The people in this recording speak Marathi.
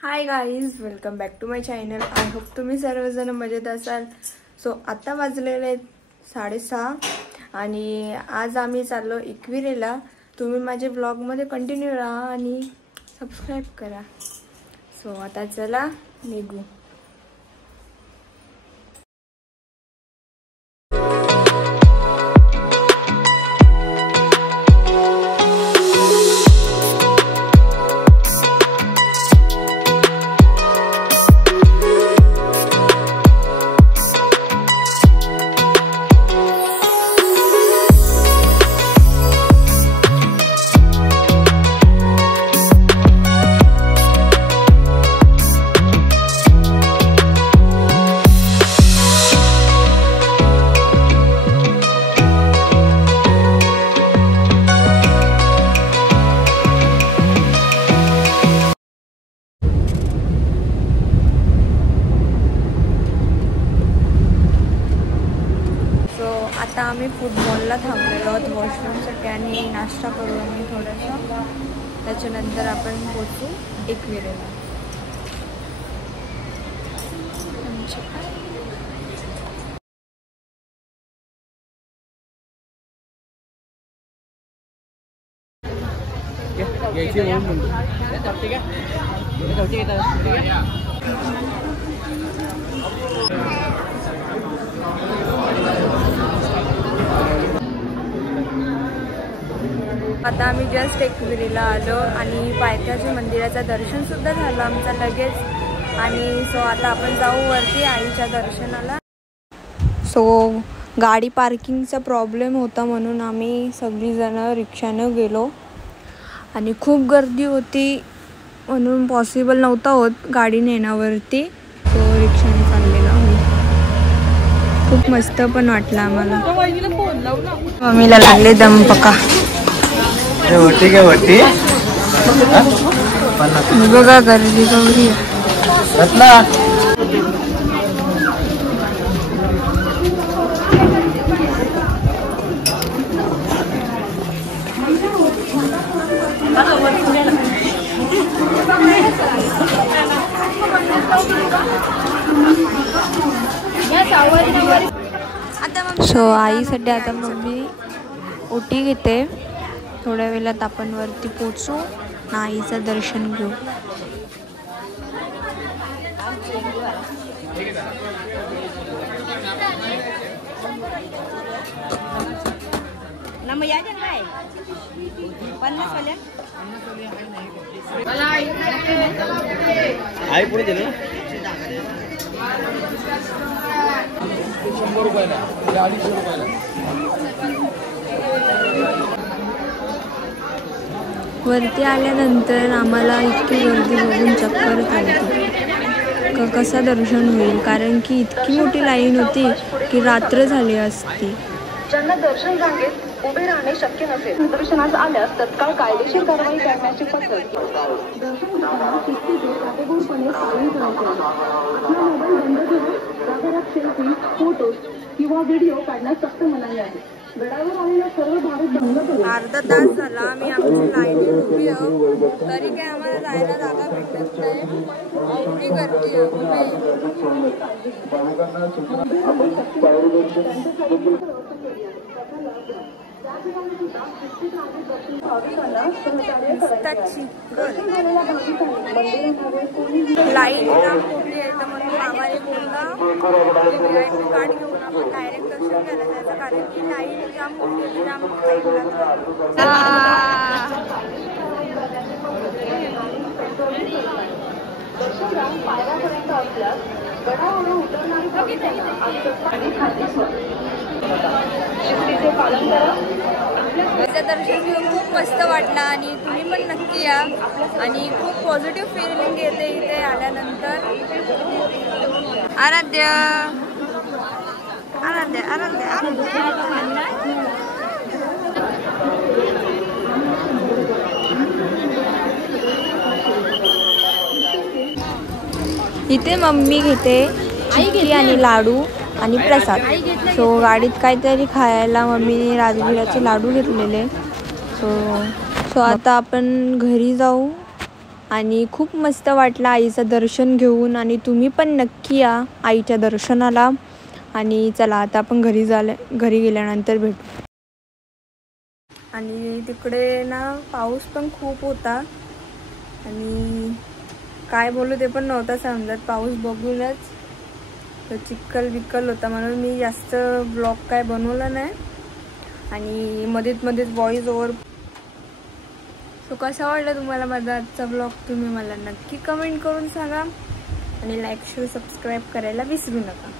High guys, welcome back to my channel. I hope तुम्ही सर्वजण मजेत असाल. सो आता वाजलेले आहेत 6:30 आणि आज आम्ही चाललो एकविरेला. तुम्ही माझे ब्लॉगमध्ये कंटिन्यू राहा आणि सबस्क्राईब करा. सो आता चला निघू. आता आम्ही फुटबॉलला थांबलेलो आहोत वॉशरूमसाठी आणि नाश्ता करू आम्ही थोडंसं. त्याच्यानंतर आपण पोचू एकविरेला. आता आम्ही जस्ट एकविरेला आलो आणि पायथ्याच्या मंदिराचं दर्शन सुद्धा झालं आमचं लगेच. आणि सो आता आपण जाऊ वरती आईच्या दर्शनाला. सो गाडी पार्किंगचा प्रॉब्लेम होता म्हणून आम्ही सगळीजणं रिक्षानं गेलो आणि खूप गर्दी होती म्हणून पॉसिबल नव्हता होत गाडी नेण्यावरती. सो रिक्षाने चाललेलो आम्ही. खूप मस्त पण वाटलं आम्हाला. मम्मीला लागले दमपका. वरती काय वरती बघा गर्दी गौरी. सो आईसाठी आता मम्मी ओटी घेते. थोड्या वेळात आपण वरती पोचू आणि आईचं दर्शन घेऊ. आई पुढे दिले 100 रुपयाला 250 रुपयाला. वरती आल्यानंतर आम्हाला इतकी गर्दी बघून चक्कर आली. कसं दर्शन होईल, कारण की इतकी मोठी लाईन होती की रात्र झाली असती. ज्यांना दर्शन रांगेत उभे राहणे शक्य नसेल, निदर्शनास आल्यास तत्काळ कायदेशीर कारवाई करण्याची पद्धत. दर्शन काटेकोरपणे पालन करायचे आहे. आपला मोबाईल बंद करून जागेत सेल्फी, फोटो किंवा व्हिडिओ काढण्यास सक्त मनाई आहे. गडावर आलेल्या सर्व भाविक बंद करून अर्धा तास झाला आम्ही आमची लाईनीत उभी आहोत, तरी काय आम्हाला जायला जागा भेटत नाही. एवढी गर्दी आहे. लाईन जाम मोठी आहे तर म्हणून आम्हाला बोलला VIP कार्ड घेऊन आपण डायरेक्ट दर्शन करायला जायचं, कारण की लाईन जाम मोठी जाम पायऱ्यापर्यंत असल्यास गडावर उतरणारी पालन करा. त्याचं दर्शन घेऊन खूप मस्त वाटलं आणि तुम्ही पण नक्की या. आणि खूप पॉझिटिव्ह फिलिंग येते इथे आल्यानंतर. आराध्य आराध्य आराध्य आराध्य. इथे मम्मी घेते चिक्की आणि लाडू आणि प्रसाद. सो गाडीत काहीतरी खायला मम्मीने राजगिराचे लाडू घेतलेले. सो आता आपण घरी जाऊ. आणि खूप मस्त वाटलं आईचं दर्शन घेऊन. आणि तुम्ही पण नक्की या आईच्या दर्शनाला. आणि चला आता आपण घरी गेल्यानंतर भेटू. आणि तिकडे ना पाऊस पण खूप होता आणि काय बोलू ते पण नव्हतं समजत. पाऊस बघूनच तर चिखल बिक्कल होता म्हणून मी जास्त ब्लॉग काय बनवला नाही. आणि मध्येच व्हॉइस ओव्हर. सो कसा वाटला तुम्हाला माझा आजचा ब्लॉग तुम्ही मला नक्की कमेंट करून सांगा. आणि लाईक शेअर सबस्क्राईब करायला विसरू नका.